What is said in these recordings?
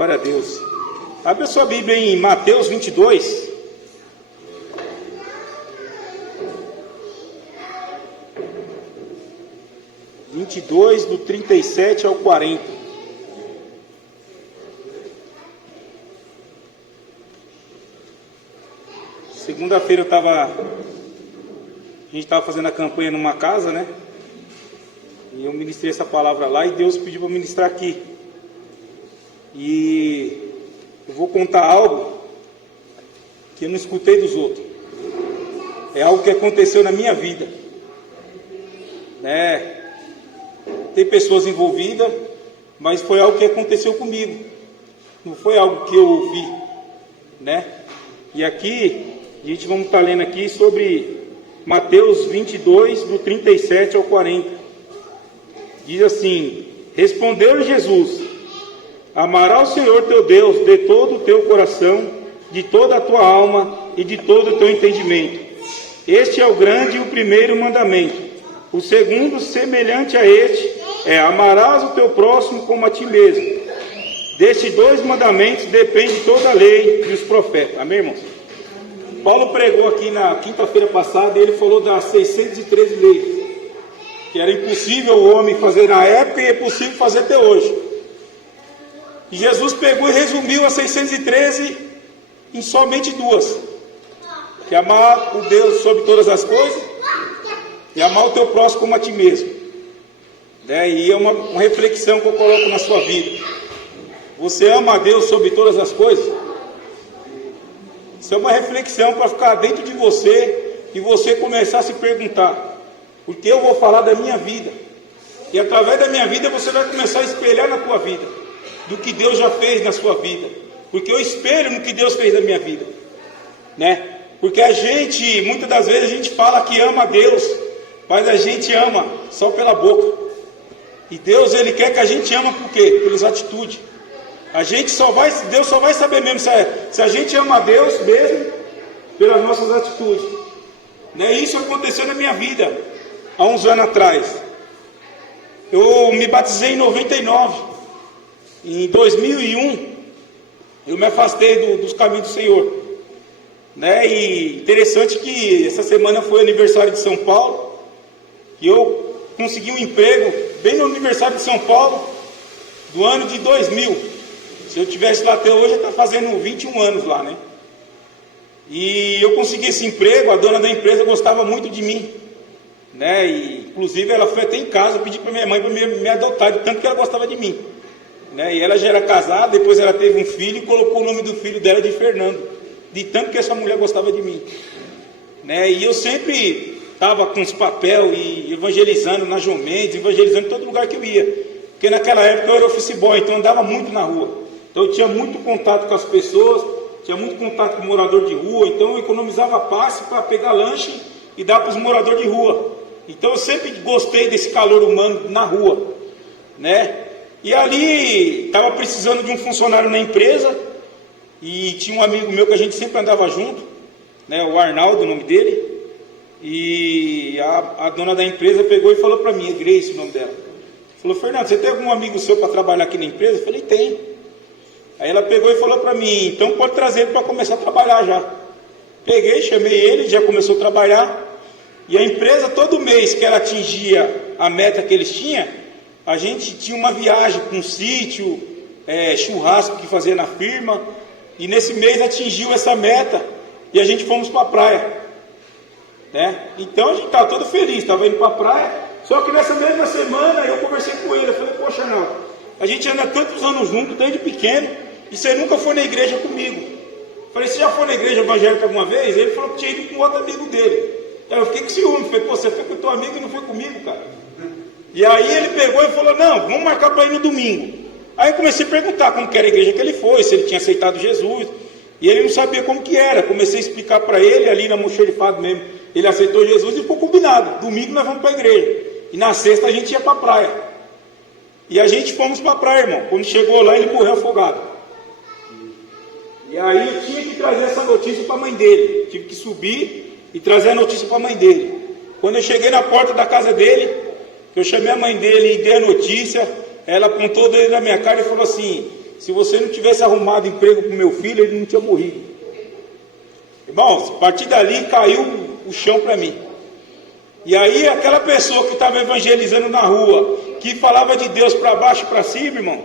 Glória a Deus. Abre a sua Bíblia em Mateus 22. Do 37 ao 40. Segunda-feira a gente estava fazendo a campanha numa casa, né? E eu ministrei essa palavra lá e Deus pediu para ministrar aqui. E eu vou contar algo que eu não escutei dos outros. É algo que aconteceu na minha vida, né? Tem pessoas envolvidas, mas foi algo que aconteceu comigo. Não foi algo que eu ouvi, né? E aqui, a gente vamos estar lendo aqui sobre Mateus 22, do 37 ao 40. Diz assim: respondeu-lhe Jesus: amarás o Senhor teu Deus de todo o teu coração, de toda a tua alma e de todo o teu entendimento. Este é o grande e o primeiro mandamento. O segundo, semelhante a este, é: amarás o teu próximo como a ti mesmo. Destes dois mandamentos depende toda a lei e os profetas. Amém, irmãos? Paulo pregou aqui na quinta-feira passada e ele falou das 613 leis, que era impossível o homem fazer na época e é possível fazer até hoje. E Jesus pegou e resumiu as 613 em somente duas: que é amar o Deus sobre todas as coisas e amar o teu próximo como a ti mesmo. E é uma reflexão que eu coloco na sua vida. Você ama a Deus sobre todas as coisas? Isso é uma reflexão para ficar dentro de você e você começar a se perguntar: por que eu vou falar da minha vida? E através da minha vida você vai começar a espelhar na tua vida do que Deus já fez na sua vida. Porque eu espelho no que Deus fez na minha vida, né? Porque a gente, muitas das vezes a gente fala que ama a Deus, mas a gente ama só pela boca. E Deus, Ele quer que a gente ama por quê? Pelas atitudes. Deus só vai saber mesmo se a gente ama a Deus mesmo pelas nossas atitudes, né? Isso aconteceu na minha vida há uns anos atrás. Eu me batizei em 99. Em 2001 eu me afastei dos caminhos do Senhor, né? E interessante que essa semana foi aniversário de São Paulo, e eu consegui um emprego bem no aniversário de São Paulo do ano de 2000. Se eu tivesse lá até hoje, está fazendo 21 anos lá, né? E eu consegui esse emprego. A dona da empresa gostava muito de mim, né? E inclusive ela foi até em casa pedir para minha mãe para me adotar, de tanto que ela gostava de mim, né? E ela já era casada, depois ela teve um filho e colocou o nome do filho dela de Fernando, de tanto que essa mulher gostava de mim, né? E eu sempre estava com os papéis e evangelizando na João Mendes, evangelizando em todo lugar que eu ia, porque naquela época eu era office boy, então eu andava muito na rua, então eu tinha muito contato com as pessoas, tinha muito contato com morador de rua, então eu economizava passe para pegar lanche e dar para os moradores de rua. Então eu sempre gostei desse calor humano na rua, né? E ali estava precisando de um funcionário na empresa, e tinha um amigo meu que a gente sempre andava junto, né? O Arnaldo, o nome dele. E a dona da empresa pegou e falou para mim, Grace, o nome dela, falou: Fernando, você tem algum amigo seu para trabalhar aqui na empresa? Eu falei: tem. Aí ela pegou e falou para mim: então pode trazer ele para começar a trabalhar já. Peguei, chamei ele, já começou a trabalhar. E a empresa, todo mês que ela atingia a meta que eles tinham, a gente tinha uma viagem com um sítio, churrasco que fazia na firma. E nesse mês atingiu essa meta e a gente fomos para a praia, né? Então a gente estava todo feliz, estava indo para a praia. Só que nessa mesma semana eu conversei com ele. Eu falei: poxa, Arnaldo, a gente anda tantos anos juntos, desde pequeno, e você nunca foi na igreja comigo. Eu falei: você já foi na igreja evangélica alguma vez? Ele falou que tinha ido com outro amigo dele. Aí eu fiquei com ciúme. Falei: pô, você foi com o teu amigo e não foi comigo, cara. E aí ele pegou e falou: não, vamos marcar para ir no domingo. Aí eu comecei a perguntar como que era a igreja que ele foi, se ele tinha aceitado Jesus. E ele não sabia como que era. Comecei a explicar para ele, ali na almoxerifado mesmo. Ele aceitou Jesus e ficou combinado: domingo nós vamos para a igreja, e na sexta a gente ia para a praia. E a gente fomos para a praia, irmão. Quando chegou lá, ele morreu afogado. E aí eu tinha que trazer essa notícia para a mãe dele. Tive que subir e trazer a notícia para a mãe dele. Quando eu cheguei na porta da casa dele, eu chamei a mãe dele e dei a notícia, ela apontou o dedo na minha cara e falou assim: se você não tivesse arrumado emprego para o meu filho, ele não tinha morrido. Irmãos, a partir dali caiu o chão para mim. E aí aquela pessoa que estava evangelizando na rua, que falava de Deus para baixo e para cima, irmão,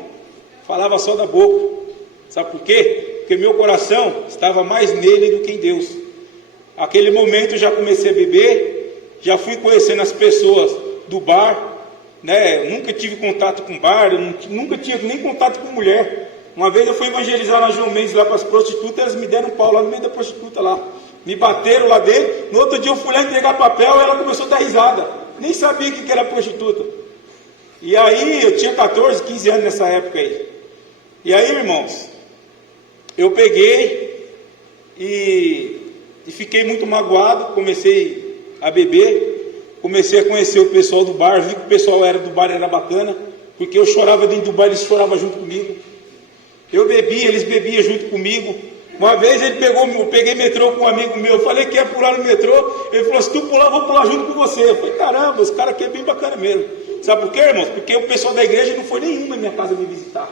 falava só da boca. Sabe por quê? Porque meu coração estava mais nele do que em Deus. Aquele momento eu já comecei a beber, já fui conhecendo as pessoas do bar, né? Eu nunca tive contato com bar, nunca tive nem contato com mulher. Uma vez eu fui evangelizar na João Mendes lá para as prostitutas, elas me deram um pau lá no meio da prostituta lá. Me bateram lá dentro. No outro dia eu fui lá entregar papel e ela começou a dar risada. Nem sabia o que era prostituta. E aí eu tinha 14, 15 anos nessa época aí. E aí, irmãos, eu peguei e fiquei muito magoado. Comecei a beber, comecei a conhecer o pessoal do bar. Vi que o pessoal do bar era bacana, porque eu chorava dentro do bar, eles choravam junto comigo. Eu bebia, eles bebiam junto comigo. Uma vez eu peguei metrô com um amigo meu, eu falei que ia pular no metrô, ele falou, se tu pular, eu vou pular junto com você. Eu falei, caramba, esse cara aqui é bem bacana mesmo. Sabe por quê, irmãos? Porque o pessoal da igreja não foi nenhum na minha casa me visitar.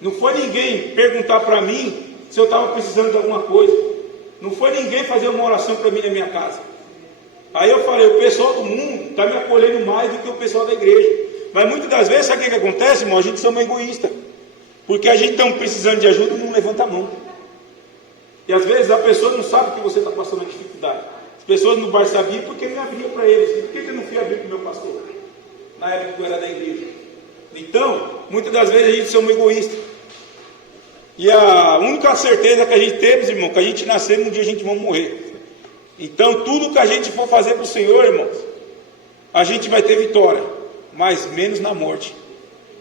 Não foi ninguém perguntar para mim se eu estava precisando de alguma coisa. Não foi ninguém fazer uma oração para mim na minha casa. Aí eu falei, o pessoal do mundo está me acolhendo mais do que o pessoal da igreja. Mas muitas das vezes, sabe o que acontece, irmão? A gente somos egoístas. Porque a gente está precisando de ajuda e não levanta a mão. E às vezes a pessoa não sabe que você está passando a dificuldade. As pessoas no bar sabiam porque me abria para eles. Por que eu não fui abrir para o meu pastor? Na época que eu era da igreja. Então, muitas das vezes a gente somos egoístas. E a única certeza que a gente temos, irmão, que a gente nasceu um dia a gente vai morrer. Então, tudo que a gente for fazer para o Senhor, irmãos, a gente vai ter vitória, mas menos na morte.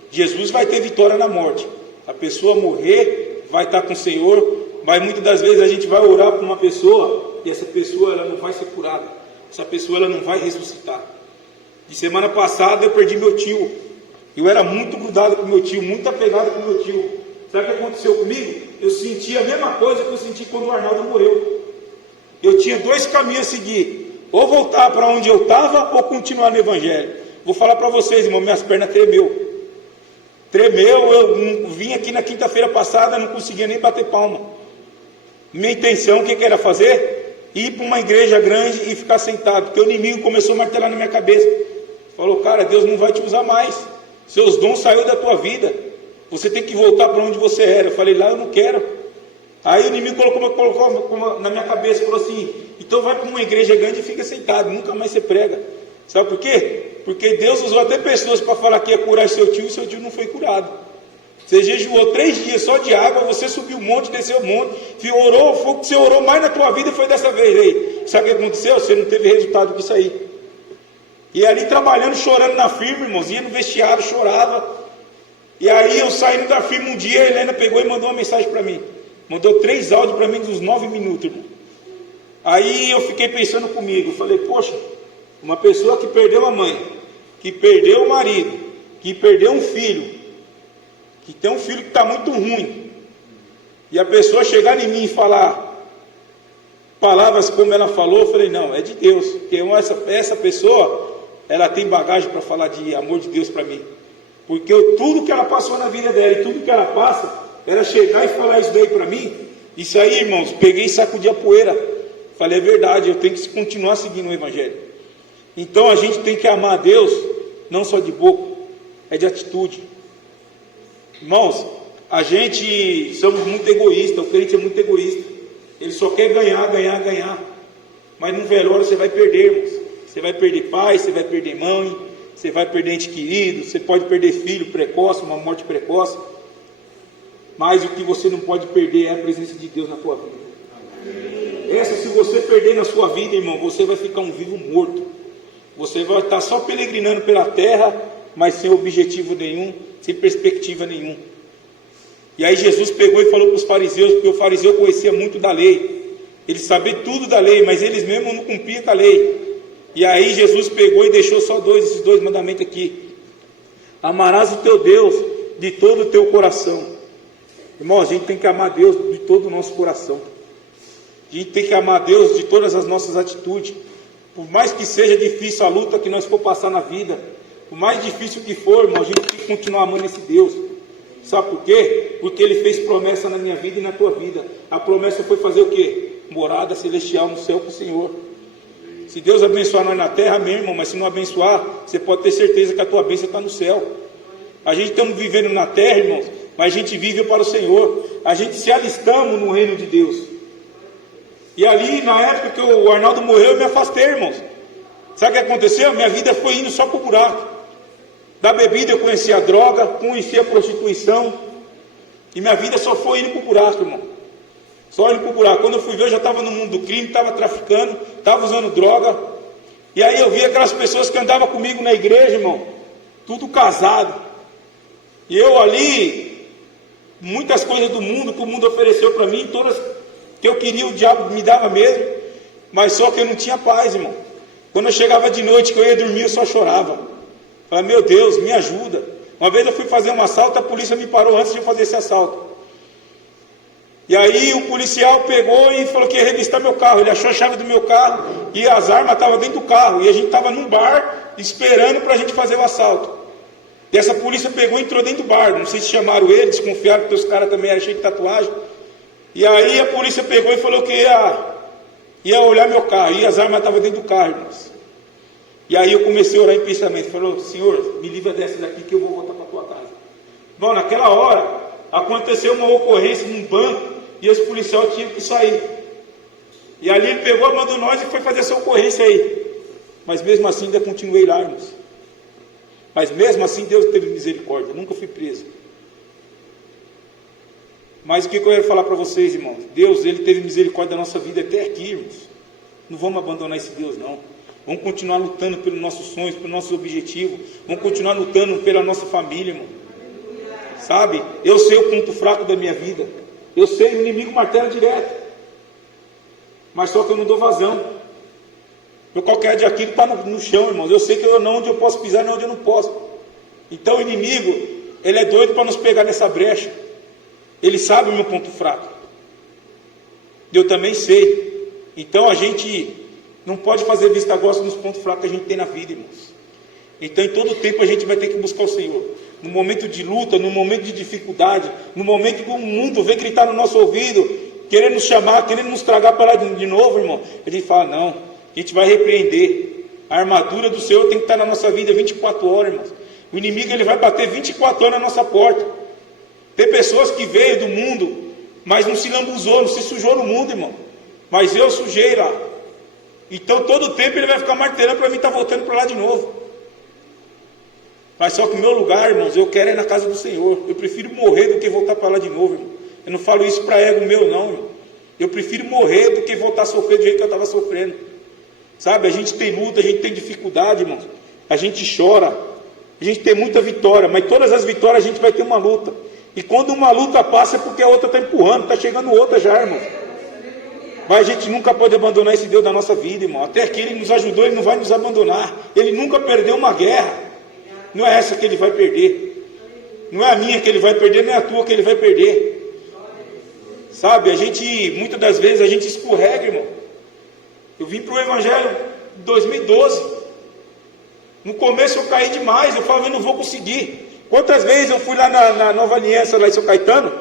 Jesus vai ter vitória na morte. A pessoa morrer, vai estar com o Senhor, mas muitas das vezes a gente vai orar para uma pessoa e essa pessoa ela não vai ser curada. Essa pessoa ela não vai ressuscitar. De semana passada eu perdi meu tio. Eu era muito grudado com meu tio, muito apegado com meu tio. Sabe o que aconteceu comigo? Eu senti a mesma coisa que eu senti quando o Arnaldo morreu. Eu tinha dois caminhos a seguir. Ou voltar para onde eu estava ou continuar no Evangelho. Vou falar para vocês, irmão, minhas pernas tremeu. Eu vim aqui na quinta-feira passada, não conseguia nem bater palma. Minha intenção, o que era fazer? Ir para uma igreja grande e ficar sentado, porque o inimigo começou a martelar na minha cabeça. Falou, cara, Deus não vai te usar mais. Seus dons saíram da tua vida. Você tem que voltar para onde você era. Eu falei, lá eu não quero. Aí o inimigo colocou na minha cabeça, falou assim, então vai para uma igreja grande e fica sentado, nunca mais você prega. Sabe por quê? Porque Deus usou até pessoas para falar que ia curar seu tio e seu tio não foi curado. Você jejuou 3 dias só de água, você subiu um monte, desceu um monte, você orou mais na tua vida foi dessa vez aí. Sabe o que aconteceu? Você não teve resultado disso aí. E ali trabalhando, chorando na firma, irmãos, ia no vestiário, chorava. E aí eu saindo da firma um dia, a Helena pegou e mandou uma mensagem para mim. Mandou 3 áudios para mim dos 9 minutos, irmão. Aí eu fiquei pensando comigo, falei, poxa, uma pessoa que perdeu a mãe, que perdeu o marido, que perdeu um filho, que tem um filho que está muito ruim, e a pessoa chegar em mim e falar palavras como ela falou, eu falei, não, é de Deus, porque essa pessoa, ela tem bagagem para falar de amor de Deus para mim, porque tudo que ela passou na vida dela, e tudo que ela passa, ela chegar e falar isso daí para mim, isso aí, irmãos, peguei e sacudi a poeira, falei, é verdade, eu tenho que continuar seguindo o Evangelho. Então a gente tem que amar a Deus, não só de boca, é de atitude. Irmãos, a gente somos muito egoístas, o crente é muito egoísta. Ele só quer ganhar, ganhar, ganhar. Mas no velório você vai perder, irmãos. Você vai perder pai, você vai perder mãe, você vai perder ente querido, você pode perder filho precoce, uma morte precoce. Mas o que você não pode perder é a presença de Deus na tua vida. Essa, se você perder na sua vida, irmão, você vai ficar um vivo morto. Você vai estar só peregrinando pela terra, mas sem objetivo nenhum, sem perspectiva nenhuma. E aí Jesus pegou e falou para os fariseus, porque o fariseu conhecia muito da lei. Ele sabia tudo da lei, mas eles mesmos não cumpriam com a lei. E aí Jesus pegou e deixou só esses dois mandamentos aqui. Amarás o teu Deus de todo o teu coração. Irmão, a gente tem que amar Deus de todo o nosso coração. A gente tem que amar Deus de todas as nossas atitudes. Por mais que seja difícil a luta que nós for passar na vida, por mais difícil que for, irmão, a gente tem que continuar amando esse Deus. Sabe por quê? Porque Ele fez promessa na minha vida e na tua vida. A promessa foi fazer o quê? Morada celestial no céu com o Senhor. Se Deus abençoar nós na terra, meu irmão, mas se não abençoar, você pode ter certeza que a tua bênção está no céu. A gente estamos vivendo na terra, irmãos, mas a gente vive para o Senhor. A gente se alistamos no reino de Deus. E ali, na época que o Arnaldo morreu, eu me afastei, irmãos. Sabe o que aconteceu? Minha vida foi indo só para o buraco. Da bebida eu conheci a droga, conheci a prostituição. E minha vida só foi indo para o buraco, irmão. Só indo para o buraco. Quando eu fui ver, eu já estava no mundo do crime, estava traficando, estava usando droga. E aí eu vi aquelas pessoas que andavam comigo na igreja, irmão, tudo casado. E eu ali, muitas coisas do mundo que o mundo ofereceu para mim, todas que eu queria, o diabo me dava mesmo. Mas só que eu não tinha paz, irmão. Quando eu chegava de noite, que eu ia dormir, eu só chorava. Falei, meu Deus, me ajuda. Uma vez eu fui fazer um assalto, a polícia me parou antes de eu fazer esse assalto. E aí o policial pegou e falou que ia revistar meu carro. Ele achou a chave do meu carro e as armas estavam dentro do carro. E a gente estava num bar esperando para a gente fazer o assalto. E essa polícia pegou e entrou dentro do bar. Não sei se chamaram ele, desconfiaram que os caras também eram cheios de tatuagem. E aí a polícia pegou e falou que ia olhar meu carro. E as armas estavam dentro do carro, irmãos. E aí eu comecei a orar em pensamento. Falou, Senhor, me livra dessa daqui que eu vou voltar para a tua casa. Bom, naquela hora aconteceu uma ocorrência num banco. E os policiais tinham que sair. E ali ele pegou, mandou nós e foi fazer essa ocorrência aí. Mas mesmo assim ainda continuei lá, irmãos. Mas mesmo assim Deus teve misericórdia. Nunca fui preso. Mas o que eu quero falar para vocês, irmãos? Deus, Ele teve misericórdia da nossa vida até aqui, irmãos. Não vamos abandonar esse Deus, não. Vamos continuar lutando pelos nossos sonhos, pelos nossos objetivos. Vamos continuar lutando pela nossa família, irmão. Sabe? Eu sei o ponto fraco da minha vida. Eu sei, o inimigo martela direto. Mas só que eu não dou vazão. Eu qualquer dia aquilo está no chão, irmãos. Eu sei que eu não onde eu posso pisar, não onde eu não posso. Então o inimigo, ele é doido para nos pegar nessa brecha. Ele sabe o meu ponto fraco. Eu também sei. Então a gente não pode fazer vista grossa nos pontos fracos que a gente tem na vida, irmãos. Então em todo tempo a gente vai ter que buscar o Senhor. No momento de luta, no momento de dificuldade, no momento que o mundo vem gritar no nosso ouvido, querendo nos chamar, querendo nos tragar para lá de novo, irmão, a gente fala, não, a gente vai repreender. A armadura do Senhor tem que estar na nossa vida 24 horas, irmãos. O inimigo, ele vai bater 24 horas na nossa porta. Tem pessoas que veio do mundo, mas não se lambuzou, não se sujou no mundo, irmão. Mas eu sujei lá. Então todo tempo ele vai ficar martelando para mim estar voltando para lá de novo. Mas só que o meu lugar, irmãos, eu quero é na casa do Senhor. Eu prefiro morrer do que voltar para lá de novo, irmão. Eu não falo isso para ego meu, não, irmão. Eu prefiro morrer do que voltar a sofrer do jeito que eu estava sofrendo. Sabe, a gente tem luta, a gente tem dificuldade, irmãos. A gente chora, a gente tem muita vitória, mas todas as vitórias a gente vai ter uma luta. E quando uma luta passa é porque a outra está empurrando, está chegando outra já, irmão. Mas a gente nunca pode abandonar esse Deus da nossa vida, irmão. Até que Ele nos ajudou, Ele não vai nos abandonar. Ele nunca perdeu uma guerra. Não é essa que Ele vai perder. Não é a minha que Ele vai perder, não é a tua que Ele vai perder. Sabe, a gente, muitas das vezes, a gente escorrega, irmão. Eu vim para o Evangelho em 2012. No começo eu caí demais, eu falava, eu não vou conseguir. Quantas vezes eu fui lá na Nova Aliança, lá em São Caetano,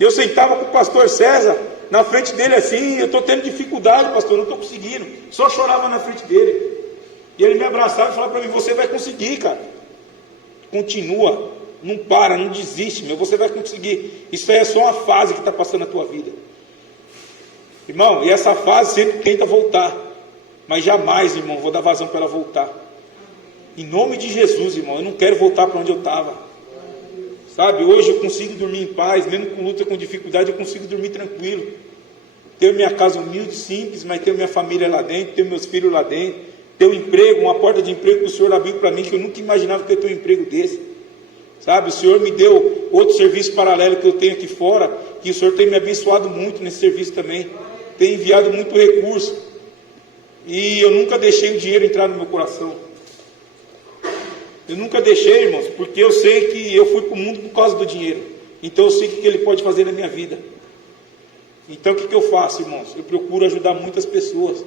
eu sentava com o pastor César, na frente dele assim, eu estou tendo dificuldade, pastor, não estou conseguindo. Só chorava na frente dele. E ele me abraçava e falava para mim, você vai conseguir, cara. Continua, não para, não desiste, meu, você vai conseguir. Isso aí é só uma fase que está passando na tua vida. Irmão, e essa fase sempre tenta voltar. Mas jamais, irmão, vou dar vazão para ela voltar. Em nome de Jesus, irmão, eu não quero voltar para onde eu estava. Sabe, hoje eu consigo dormir em paz, mesmo com luta, com dificuldade, eu consigo dormir tranquilo. Tenho minha casa humilde, simples, mas tenho minha família lá dentro, tenho meus filhos lá dentro. Tenho um emprego, uma porta de emprego que o Senhor abriu para mim, que eu nunca imaginava que eu tenho um emprego desse. Sabe, o Senhor me deu outro serviço paralelo que eu tenho aqui fora, que o Senhor tem me abençoado muito nesse serviço também. Tem enviado muito recurso. E eu nunca deixei o dinheiro entrar no meu coração. Eu nunca deixei, irmãos, porque eu sei que eu fui para o mundo por causa do dinheiro. Então eu sei o que Ele pode fazer na minha vida. Então o que eu faço, irmãos? Eu procuro ajudar muitas pessoas.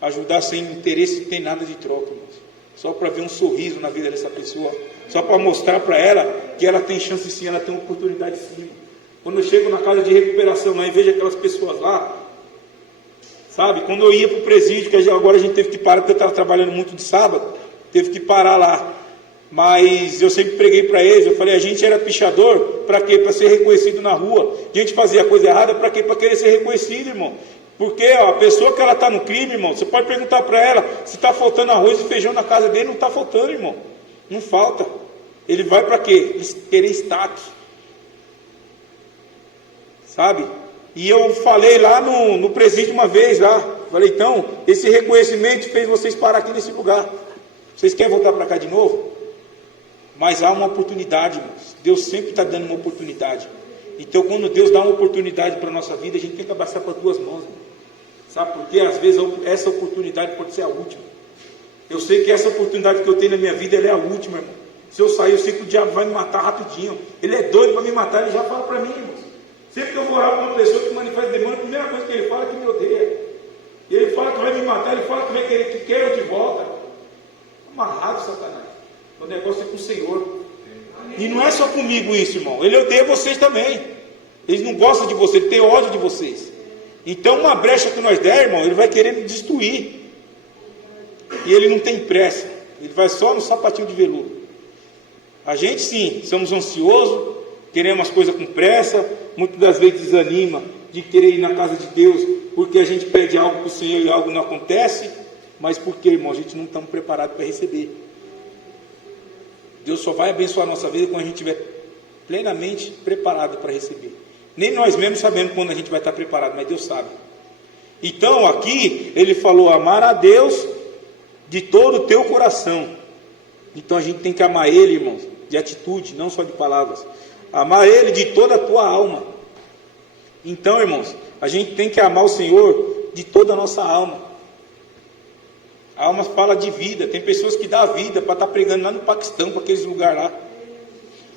Ajudar sem interesse, sem nada de troca, irmãos. Só para ver um sorriso na vida dessa pessoa. Só para mostrar para ela que ela tem chance sim, ela tem uma oportunidade sim. Quando eu chego na casa de recuperação lá e vejo aquelas pessoas lá, sabe? Quando eu ia para o presídio, que agora a gente teve que parar, porque eu estava trabalhando muito de sábado, teve que parar lá. Mas eu sempre preguei para eles, eu falei, a gente era pichador, para quê? Para ser reconhecido na rua. A gente fazia coisa errada, para quê? Para querer ser reconhecido, irmão. Porque ó, a pessoa que ela está no crime, irmão, você pode perguntar para ela se está faltando arroz e feijão na casa dele, não está faltando, irmão. Não falta. Ele vai para quê? Querer status. Sabe? E eu falei lá no presídio uma vez lá, falei, então, esse reconhecimento fez vocês parar aqui nesse lugar. Vocês querem voltar para cá de novo? Mas há uma oportunidade, irmãos. Deus sempre está dando uma oportunidade. Então, quando Deus dá uma oportunidade para a nossa vida, a gente tem que abraçar com as duas mãos, irmão. Sabe? Porque às vezes essa oportunidade pode ser a última. Eu sei que essa oportunidade que eu tenho na minha vida, ela é a última, irmão. Se eu sair, eu sei que o diabo vai me matar rapidinho. Ele é doido para me matar, ele já fala para mim, irmãos. Sempre que eu vou orar para uma pessoa que manifesta demônio, a primeira coisa que ele fala é que me odeia. E ele fala que vai me matar, ele fala que vai querer que quer eu de volta. Amarrado, Satanás. O negócio é com o Senhor. E não é só comigo isso, irmão. Ele odeia vocês também. Eles não gostam de vocês, ele tem ódio de vocês. Então uma brecha que nós der, irmão, ele vai querer me destruir. E ele não tem pressa. Ele vai só no sapatinho de veludo. A gente sim, somos ansiosos, queremos as coisas com pressa, muitas das vezes desanima de querer ir na casa de Deus, porque a gente pede algo para o Senhor e algo não acontece, mas porque, irmão, a gente não está preparado para receber. Deus só vai abençoar a nossa vida quando a gente estiver plenamente preparado para receber. Nem nós mesmos sabemos quando a gente vai estar preparado, mas Deus sabe. Então aqui ele falou, amar a Deus de todo o teu coração. Então a gente tem que amar Ele, irmãos, de atitude, não só de palavras. Amar Ele de toda a tua alma. Então, irmãos, a gente tem que amar o Senhor de toda a nossa alma. A alma fala de vida. Tem pessoas que dão a vida para estar pregando lá no Paquistão, para aqueles lugares lá,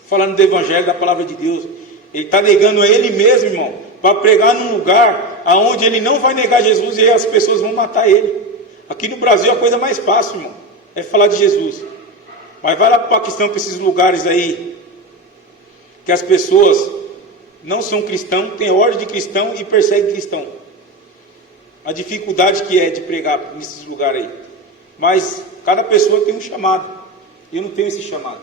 falando do Evangelho, da Palavra de Deus. Ele está negando a Ele mesmo, irmão, para pregar num lugar onde Ele não vai negar Jesus e as pessoas vão matar Ele. Aqui no Brasil a coisa mais fácil, irmão, é falar de Jesus. Mas vai lá para o Paquistão, para esses lugares aí, que as pessoas não são cristãos, têm ordem de cristão e perseguem cristão. A dificuldade que é de pregar nesses lugares aí. Mas cada pessoa tem um chamado. Eu não tenho esse chamado.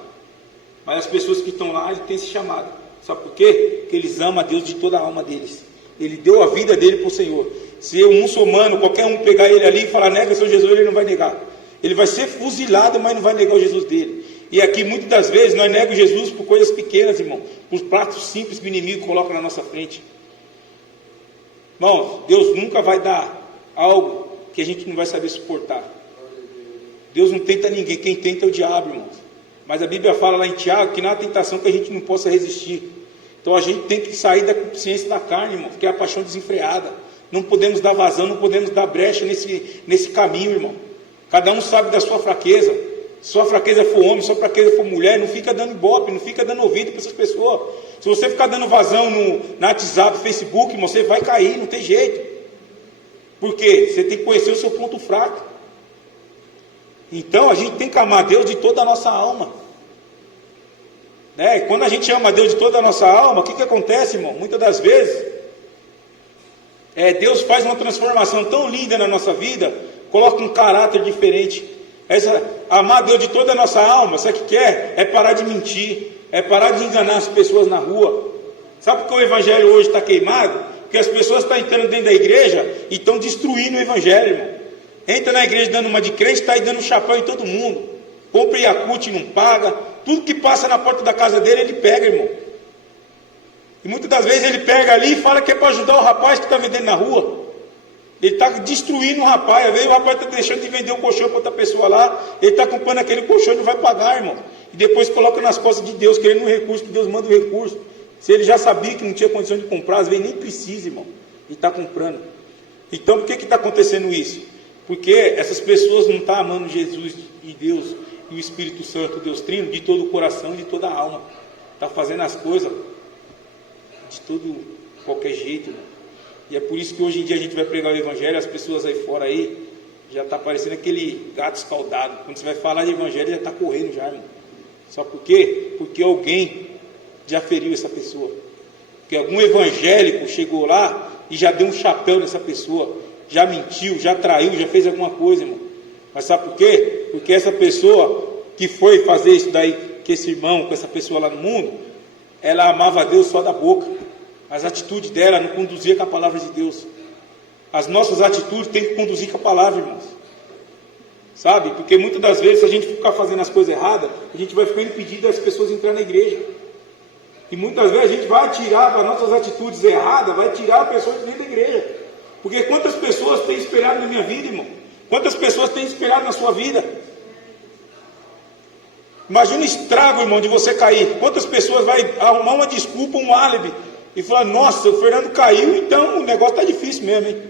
Mas as pessoas que estão lá, eles têm esse chamado. Sabe por quê? Porque eles amam a Deus de toda a alma deles. Ele deu a vida dele para o Senhor. Se um muçulmano, qualquer um pegar ele ali e falar, nega seu Jesus, ele não vai negar. Ele vai ser fuzilado, mas não vai negar o Jesus dele. E aqui, muitas das vezes, nós negamos Jesus por coisas pequenas, irmão. Por pratos simples que o inimigo coloca na nossa frente. Irmão, Deus nunca vai dar algo que a gente não vai saber suportar. Deus não tenta ninguém, quem tenta é o diabo, irmãos. Mas a Bíblia fala lá em Tiago que não há tentação que a gente não possa resistir. Então a gente tem que sair da consciência da carne, irmão, que é a paixão desenfreada. Não podemos dar vazão, não podemos dar brecha nesse caminho, irmão. Cada um sabe da sua fraqueza. Se sua fraqueza for homem, se sua fraqueza for mulher, não fica dando ibope, não fica dando ouvido para essas pessoas. Se você ficar dando vazão no WhatsApp, Facebook, irmão, você vai cair, não tem jeito. Por quê? Você tem que conhecer o seu ponto fraco. Então a gente tem que amar Deus de toda a nossa alma. Quando a gente ama Deus de toda a nossa alma, o que acontece, irmão? Muitas das vezes, Deus faz uma transformação tão linda na nossa vida, coloca um caráter diferente. Amar Deus de toda a nossa alma, sabe o que é? É parar de mentir, é parar de enganar as pessoas na rua. Sabe por que o Evangelho hoje está queimado? Porque as pessoas estão entrando dentro da igreja e estão destruindo o Evangelho, irmão. Entra na igreja dando uma de crente, está aí dando um chapéu em todo mundo. Compra Yakult e não paga. Tudo que passa na porta da casa dele, ele pega, irmão. E muitas das vezes ele pega ali e fala que é para ajudar o rapaz que está vendendo na rua. Ele está destruindo o rapaz. Às vezes o rapaz está deixando de vender um colchão para outra pessoa lá. Ele está comprando aquele colchão e não vai pagar, irmão. E depois coloca nas costas de Deus, querendo um recurso, que Deus manda o recurso. Se ele já sabia que não tinha condição de comprar, às vezes nem precisa, irmão. E está comprando. Então por que está acontecendo isso? Porque essas pessoas não estão amando Jesus e Deus e o Espírito Santo, Deus Trino, de todo o coração e de toda a alma. Está fazendo as coisas de qualquer jeito, irmão. E é por isso que hoje em dia a gente vai pregar o Evangelho, as pessoas aí fora aí, já está parecendo aquele gato escaldado. Quando você vai falar de Evangelho, já está correndo já, irmão. Sabe por quê? Porque alguém já feriu essa pessoa. Porque algum evangélico chegou lá e já deu um chapéu nessa pessoa, já mentiu, já traiu, já fez alguma coisa, irmão. Mas sabe por quê? Porque essa pessoa que foi fazer isso daí, que esse irmão, com essa pessoa lá no mundo, ela amava a Deus só da boca. As atitudes dela não conduziam com a palavra de Deus. As nossas atitudes têm que conduzir com a palavra, irmãos. Sabe? Porque muitas das vezes, se a gente ficar fazendo as coisas erradas, a gente vai ficar impedindo das pessoas entrar na igreja. E muitas vezes a gente vai tirar as nossas atitudes erradas, vai tirar a pessoa de dentro da igreja. Porque quantas pessoas têm esperado na minha vida, irmão? Quantas pessoas têm esperado na sua vida? Imagina o estrago, irmão, de você cair. Quantas pessoas vai arrumar uma desculpa, um álibi, e falar, nossa, o Fernando caiu, então o negócio está difícil mesmo, hein?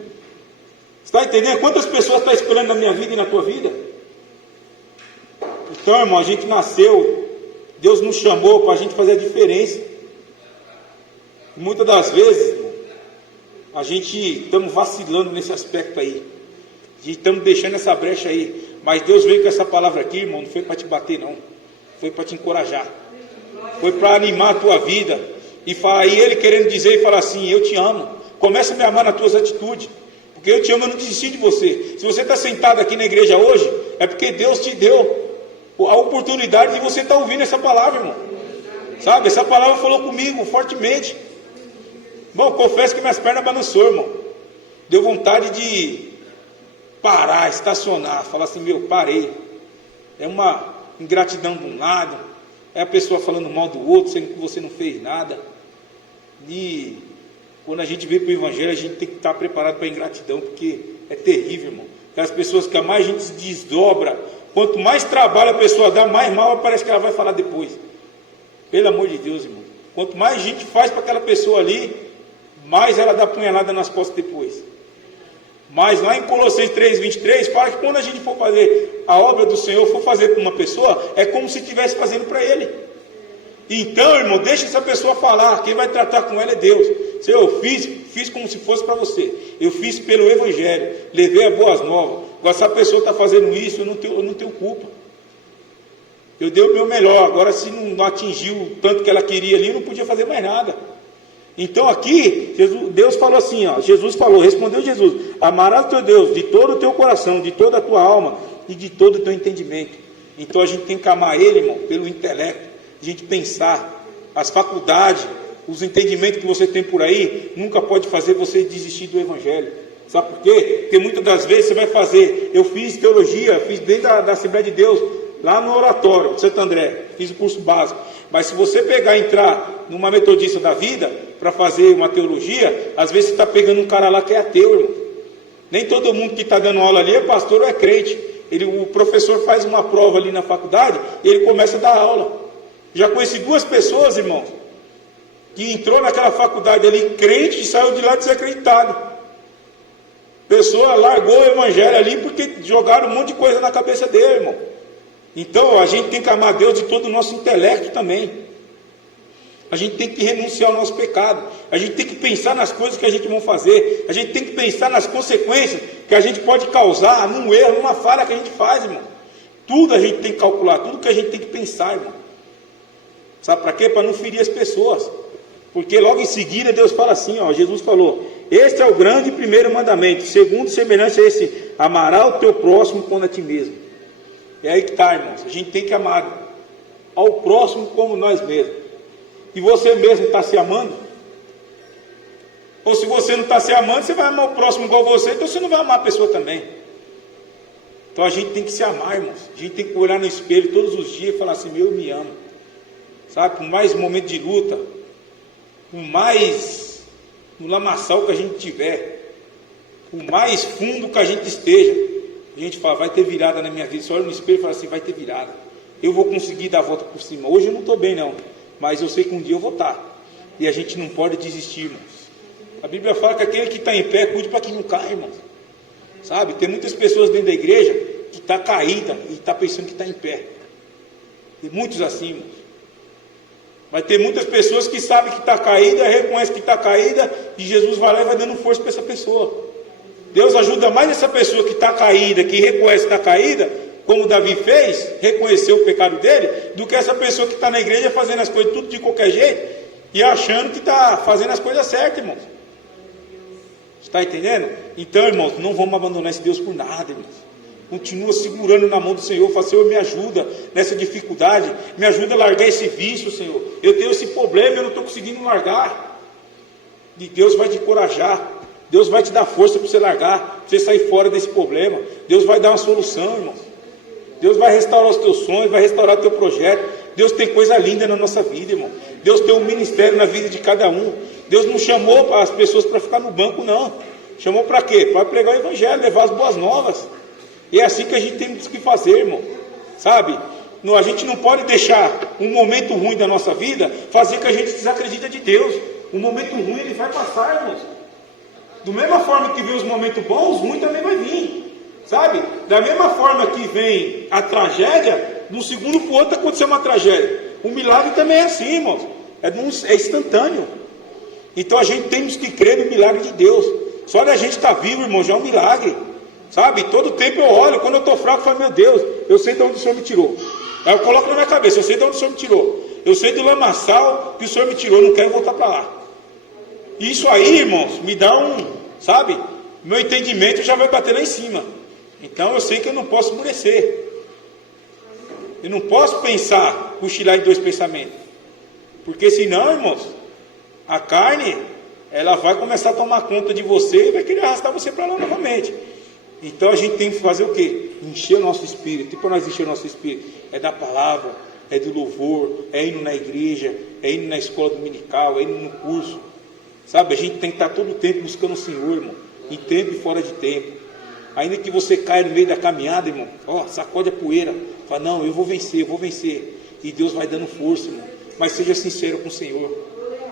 Você está entendendo? Quantas pessoas estão esperando na minha vida e na tua vida? Então, irmão, a gente nasceu, Deus nos chamou para a gente fazer a diferença. E muitas das vezes, irmão, a gente estamos vacilando nesse aspecto aí. A gente estamos deixando essa brecha aí. Mas Deus veio com essa palavra aqui, irmão, não foi para te bater, não. Foi para te encorajar. Foi para animar a tua vida. E Ele querendo dizer e falar assim, eu te amo. Começa a me amar nas tuas atitudes. Porque eu te amo, eu não desisti de você. Se você está sentado aqui na igreja hoje, é porque Deus te deu a oportunidade de você estar ouvindo essa palavra, irmão. Sabe, essa palavra falou comigo fortemente. Bom, confesso que minhas pernas balançou, irmão. Deu vontade de parar, estacionar, falar assim, parei. É uma ingratidão de um lado, é a pessoa falando mal do outro, sendo que você não fez nada. E quando a gente vem para o Evangelho, a gente tem que estar preparado para a ingratidão, porque é terrível, irmão. Aquelas pessoas que mais a gente se desdobra, quanto mais trabalho a pessoa dá, mais mal parece que ela vai falar depois. Pelo amor de Deus, irmão. Quanto mais a gente faz para aquela pessoa ali, mais ela dá punhalada nas costas depois. Mas lá em Colossenses 3:23, fala que quando a gente for fazer a obra do Senhor, for fazer para uma pessoa, é como se estivesse fazendo para Ele. Então, irmão, deixa essa pessoa falar, quem vai tratar com ela é Deus. Senhor, eu fiz como se fosse para você. Eu fiz pelo Evangelho, levei a boas novas. Agora, se a pessoa está fazendo isso, eu não tenho culpa. Eu dei o meu melhor. Agora, se não atingiu o tanto que ela queria ali, eu não podia fazer mais nada. Então aqui, Deus falou assim, Jesus falou, respondeu Jesus, amarás o teu Deus de todo o teu coração, de toda a tua alma e de todo o teu entendimento. Então a gente tem que amar Ele, irmão, pelo intelecto, a gente pensar, as faculdades, os entendimentos que você tem por aí, nunca pode fazer você desistir do Evangelho. Sabe por quê? Porque muitas das vezes você vai fazer, eu fiz teologia, fiz dentro da Assembleia de Deus, lá no Oratório de Santo André, fiz o curso básico. Mas se você pegar e entrar numa metodista da vida, para fazer uma teologia, às vezes você está pegando um cara lá que é ateu, irmão. Nem todo mundo que está dando aula ali é pastor ou é crente. O professor faz uma prova ali na faculdade, e ele começa a dar aula. Já conheci 2 pessoas, irmãos, que entrou naquela faculdade ali crente e saiu de lá desacreditado. Pessoa largou o Evangelho ali porque jogaram um monte de coisa na cabeça dele, irmão. Então a gente tem que amar Deus de todo o nosso intelecto também. A gente tem que renunciar ao nosso pecado. A gente tem que pensar nas coisas que a gente vai fazer. A gente tem que pensar nas consequências que a gente pode causar num erro, numa falha que a gente faz, irmão. Tudo a gente tem que calcular, tudo que a gente tem que pensar, irmão. Sabe para quê? Para não ferir as pessoas. Porque logo em seguida Deus fala assim, Jesus falou, este é o grande primeiro mandamento, segundo semelhante a esse, amará o teu próximo como a ti mesmo. É aí que está, irmãos. A gente tem que amar ao próximo como nós mesmos. E você mesmo está se amando? Ou se você não está se amando, você vai amar o próximo igual você, então você não vai amar a pessoa também. Então a gente tem que se amar, irmãos. A gente tem que olhar no espelho todos os dias e falar assim, eu me amo. Sabe, por mais momento de luta, por mais no lamaçal que a gente tiver, por mais fundo que a gente esteja, a gente fala, vai ter virada na minha vida. Você olha no espelho e fala assim, vai ter virada. Eu vou conseguir dar a volta por cima. Hoje eu não estou bem não, mas eu sei que um dia eu vou estar. E a gente não pode desistir, irmãos. A Bíblia fala que aquele que está em pé, cuide para que não caia, irmãos. Sabe, tem muitas pessoas dentro da igreja que está caída e está pensando que está em pé. Tem muitos assim, irmãos. Vai ter muitas pessoas que sabem que está caída, reconhecem que está caída, e Jesus vai lá e vai dando força para essa pessoa. Deus ajuda mais essa pessoa que está caída, que reconhece que está caída, como Davi fez, reconheceu o pecado dele, do que essa pessoa que está na igreja fazendo as coisas tudo de qualquer jeito e achando que está fazendo as coisas certas, irmãos. Está entendendo? Então, irmãos, não vamos abandonar esse Deus por nada, irmãos. Continua segurando na mão do Senhor. Fala, Senhor, me ajuda nessa dificuldade, me ajuda a largar esse vício, Senhor. Eu tenho esse problema, eu não estou conseguindo largar. E Deus vai te encorajar. Deus vai te dar força para você largar, para você sair fora desse problema. Deus vai dar uma solução, irmão. Deus vai restaurar os teus sonhos, vai restaurar o teu projeto. Deus tem coisa linda na nossa vida, irmão. Deus tem um ministério na vida de cada um. Deus não chamou as pessoas para ficar no banco, não. Chamou para quê? Para pregar o evangelho, levar as boas novas. E é assim que a gente tem que fazer, irmão. Sabe? A gente não pode deixar um momento ruim da nossa vida fazer que a gente desacredita de Deus. O momento ruim ele vai passar, irmãos. Da mesma forma que vem os momentos bons, os ruins também vai vir. Sabe? Da mesma forma que vem a tragédia, de um segundo para o outro aconteceu uma tragédia. O milagre também é assim, irmãos. É instantâneo. Então a gente temos que crer no milagre de Deus. Só de a gente estar vivo, irmão, já é um milagre. Sabe? Todo tempo eu olho, quando eu estou fraco, eu falo, meu Deus, eu sei de onde o Senhor me tirou. Aí eu coloco na minha cabeça, eu sei de onde o Senhor me tirou. Eu sei do lamaçal que o Senhor me tirou, eu não quero voltar para lá. Isso aí, irmãos, me dá sabe? Meu entendimento já vai bater lá em cima. Então eu sei que eu não posso endurecer. Eu não posso pensar, cochilar em dois pensamentos. Porque senão, irmãos, a carne, ela vai começar a tomar conta de você e vai querer arrastar você para lá novamente. Então a gente tem que fazer o quê? Encher o nosso espírito. E para nós encher o nosso espírito, é da palavra, é do louvor, é indo na igreja, é indo na escola dominical, é indo no curso. Sabe, a gente tem que estar todo o tempo buscando o Senhor, irmão, em tempo e fora de tempo. Ainda que você caia no meio da caminhada, irmão, sacode a poeira, fala, não, eu vou vencer. E Deus vai dando força, irmão. Mas seja sincero com o Senhor.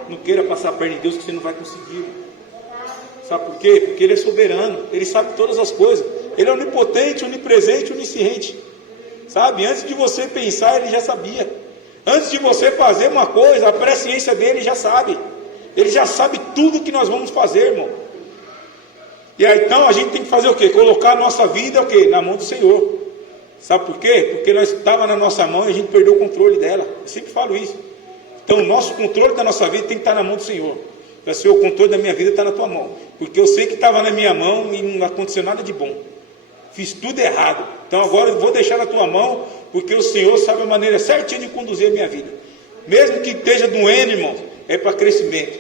Não queira passar a perna de Deus que você não vai conseguir, irmão. Sabe por quê? Porque Ele é soberano, Ele sabe todas as coisas. Ele é onipotente, onipresente, onisciente. Sabe, antes de você pensar, Ele já sabia. Antes de você fazer uma coisa, a presciência dEle já sabe. Ele já sabe tudo que nós vamos fazer, irmão. E aí, então, a gente tem que fazer o quê? Colocar a nossa vida, o quê? Na mão do Senhor. Sabe por quê? Porque nós estava na nossa mão e a gente perdeu o controle dela. Eu sempre falo isso. Então, o nosso controle da nossa vida tem que estar na mão do Senhor. Então, Senhor, o controle da minha vida está na tua mão. Porque eu sei que estava na minha mão e não aconteceu nada de bom. Fiz tudo errado. Então, agora eu vou deixar na tua mão, porque o Senhor sabe a maneira certinha de conduzir a minha vida. Mesmo que esteja doendo, irmão, é para crescimento.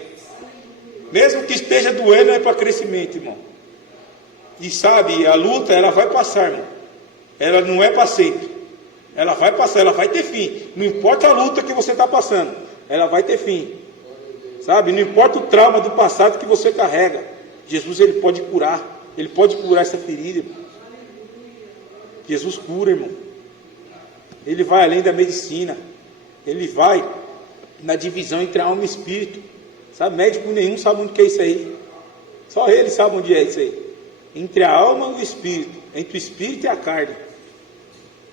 Mesmo que esteja doendo, é para crescimento, irmão. E sabe, a luta, ela vai passar, irmão. Ela não é para sempre. Ela vai passar, ela vai ter fim. Não importa a luta que você está passando, ela vai ter fim. Sabe, não importa o trauma do passado que você carrega. Jesus, Ele pode curar. Ele pode curar essa ferida, irmão. Jesus cura, irmão. Ele vai além da medicina. Ele vai na divisão entre alma e espírito. Sabe, médico nenhum sabe onde que é isso aí. Só Ele sabe onde é isso aí. Entre a alma e o espírito. Entre o espírito e a carne.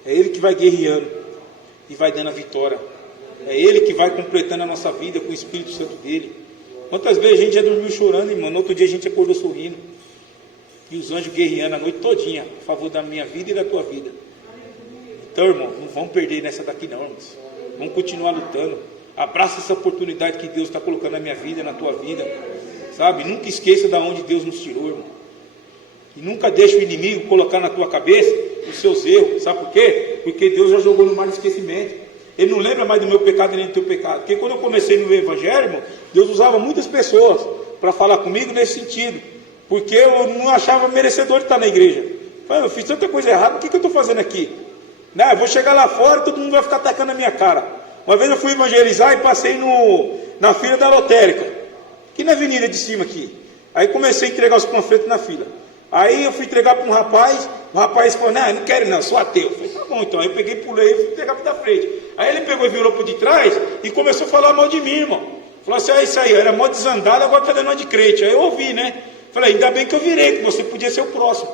É Ele que vai guerreando e vai dando a vitória. É Ele que vai completando a nossa vida com o Espírito Santo dEle. Quantas vezes a gente já dormiu chorando, irmão? No outro dia a gente acordou sorrindo. E os anjos guerreando a noite todinha a favor da minha vida e da tua vida. Então, irmão, não vamos perder nessa daqui não, irmãos. Vamos continuar lutando. Abraça essa oportunidade que Deus está colocando na minha vida, na tua vida. Sabe? Nunca esqueça de onde Deus nos tirou, irmão. E nunca deixe o inimigo colocar na tua cabeça os seus erros. Sabe por quê? Porque Deus já jogou no mar de esquecimento. Ele não lembra mais do meu pecado nem do teu pecado. Porque quando eu comecei no Evangelho, irmão, Deus usava muitas pessoas para falar comigo nesse sentido. Porque eu não achava merecedor de estar na igreja. Eu fiz tanta coisa errada, o que eu estou fazendo aqui? Não, eu vou chegar lá fora e todo mundo vai ficar atacando a minha cara. Uma vez eu fui evangelizar e passei na fila da lotérica. Aqui na avenida de cima aqui. Aí comecei a entregar os panfletos na fila. Aí eu fui entregar para um rapaz, o rapaz falou, não, eu não quero não, sou ateu. Eu falei, tá bom então. Aí eu peguei, pulei e fui entregar para da frente. Aí ele pegou e virou por de trás e começou a falar mal de mim, irmão. Falou assim, isso aí, era mó desandado, agora está dando uma de crente. Aí eu ouvi, né? Falei, ainda bem que eu virei, que você podia ser o próximo.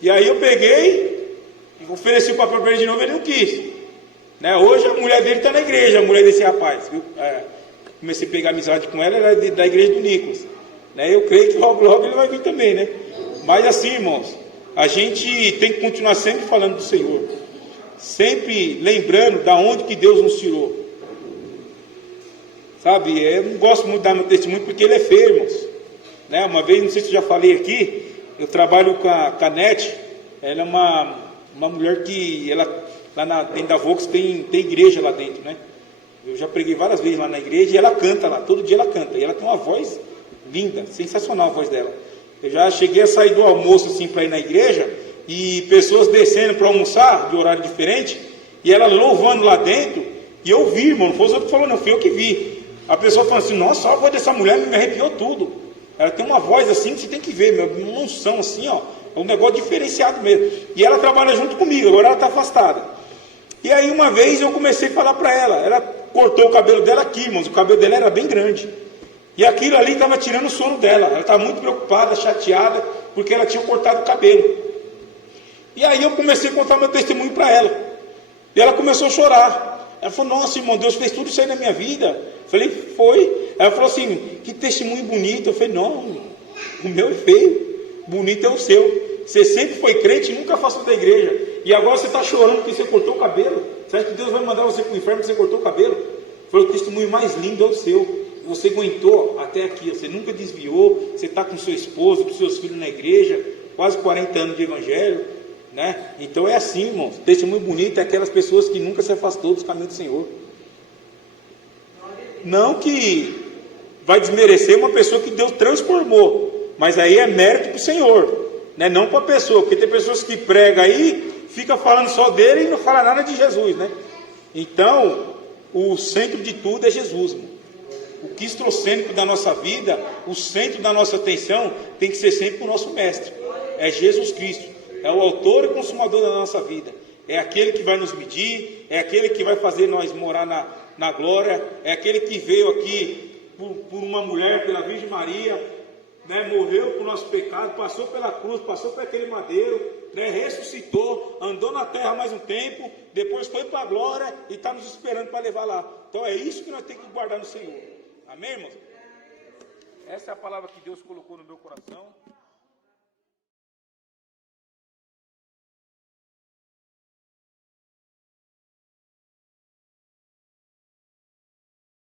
E aí eu peguei e ofereci o papel para ele de novo, ele não quis. Né? Hoje a mulher dele está na igreja, a mulher desse rapaz. Viu? Comecei a pegar amizade com ela, ela é da igreja do Nicolas. Né? Eu creio que logo ele vai vir também, né? Mas assim, irmãos, a gente tem que continuar sempre falando do Senhor, sempre lembrando da onde que Deus nos tirou. Sabe, eu não gosto muito de dar meu testemunho porque ele é feio, irmãos. Né? Uma vez, não sei se eu já falei aqui, eu trabalho com a Nete, ela é uma mulher que, ela, lá dentro da Vox tem igreja lá dentro, né? Eu já preguei várias vezes lá na igreja e ela canta lá, todo dia ela canta. E ela tem uma voz linda, sensacional a voz dela. Eu já cheguei a sair do almoço assim para ir na igreja e pessoas descendo para almoçar de horário diferente e ela louvando lá dentro e eu vi, irmão, não foi os outros que falou, não, fui eu que vi. A pessoa falando assim, nossa, a voz dessa mulher me arrepiou tudo. Ela tem uma voz assim que você tem que ver, uma unção assim, ó, é um negócio diferenciado mesmo. E ela trabalha junto comigo, agora ela está afastada. E aí uma vez eu comecei a falar para ela cortou o cabelo dela aqui, irmãos, o cabelo dela era bem grande. E aquilo ali estava tirando o sono dela. Ela estava muito preocupada, chateada, porque ela tinha cortado o cabelo. E aí eu comecei a contar meu testemunho para ela. E ela começou a chorar. Ela falou, nossa, irmão, Deus fez tudo isso aí na minha vida. Eu falei, foi. Ela falou assim, que testemunho bonito. Eu falei, não, o meu é feio. Bonito é o seu. Você sempre foi crente e nunca afastou da igreja. E agora você está chorando porque você cortou o cabelo. Você acha que Deus vai mandar você para o inferno porque você cortou o cabelo? Foi o testemunho mais lindo é o seu. Você aguentou até aqui, você nunca desviou, você está com sua esposa, com seus filhos na igreja, quase 40 anos de evangelho, né? Então é assim, irmãos, testemunho bonito é aquelas pessoas que nunca se afastou dos caminhos do Senhor. Não que vai desmerecer uma pessoa que Deus transformou, mas aí é mérito para o Senhor, né? Não para a pessoa, porque tem pessoas que pregam aí, fica falando só dele e não fala nada de Jesus, né? Então, o centro de tudo é Jesus, irmão. O cristocêntrico da nossa vida, o centro da nossa atenção tem que ser sempre o nosso mestre, é Jesus Cristo, é o autor e consumador da nossa vida, é aquele que vai nos medir, é aquele que vai fazer nós morar na glória, é aquele que veio aqui por uma mulher, pela Virgem Maria, né, morreu por nosso pecado, passou pela cruz, passou por aquele madeiro, né, ressuscitou, andou na terra mais um tempo, depois foi para a glória e está nos esperando para levar lá. Então é isso que nós temos que guardar no Senhor. Amém, irmãos? Essa é a palavra que Deus colocou no meu coração.